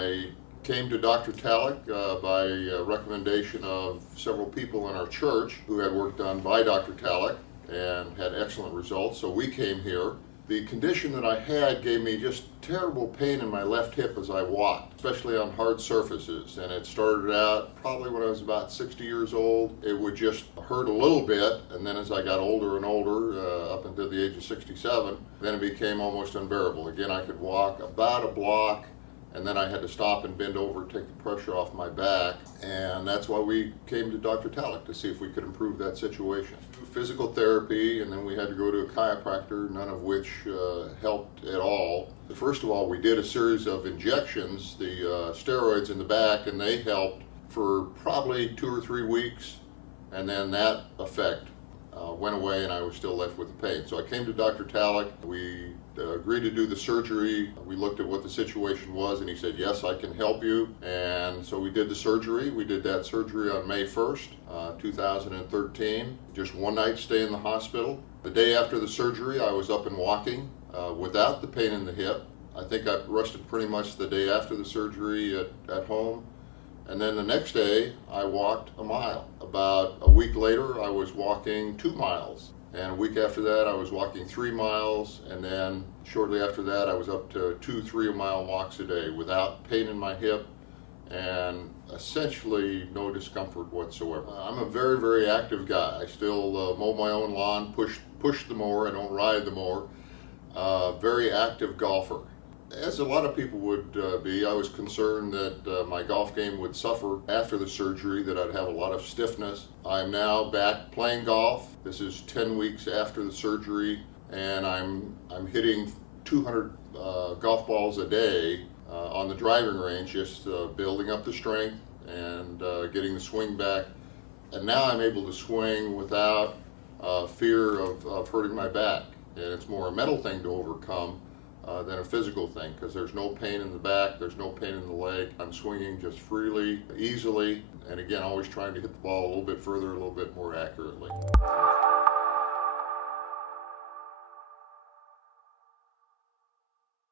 I came to Dr. Talik by recommendation of several people in our church who had work done by Dr. Talik and had excellent results, so we came here. The condition that I had gave me just terrible pain in my left hip as I walked, especially on hard surfaces. And it started out probably when I was about 60 years old. It would just hurt a little bit, and then as I got older and older, up until the age of 67, then it became almost unbearable. Again, I could walk about a block, and then I had to stop and bend over, take the pressure off my back, and that's why we came to Dr. Talik, to see if we could improve that situation. Physical therapy, and then we had to go to a chiropractor, none of which helped at all. First of all, we did a series of injections, the steroids in the back, and they helped for probably 2 or 3 weeks, and then that effect went away and I was still left with the pain. So I came to Dr. Talik. We agreed to do the surgery. We looked at what the situation was, and he said, yes, I can help you. And so we did the surgery. We did that surgery on May 1st, 2013. Just one night stay in the hospital. The day after the surgery, I was up and walking without the pain in the hip. I think I rested pretty much the day after the surgery at home. And then the next day, I walked a mile. About a week later, I was walking 2 miles. And a week after that, I was walking 3 miles. And then shortly after that, I was up to 2 3-mile walks a day without pain in my hip and essentially no discomfort whatsoever. I'm a very, very active guy. I still mow my own lawn, push the mower. I don't ride the mower. Very active golfer. As a lot of people would be, I was concerned that my golf game would suffer after the surgery, that I'd have a lot of stiffness. I'm now back playing golf. This is 10 weeks after the surgery, and I'm hitting 200 golf balls a day on the driving range, just building up the strength and getting the swing back. And now I'm able to swing without fear of hurting my back. And it's more a mental thing to overcome than a physical thing, because there's no pain in the back, there's no pain in the leg. I'm swinging just freely, easily, and again, always trying to hit the ball a little bit further, a little bit more accurately.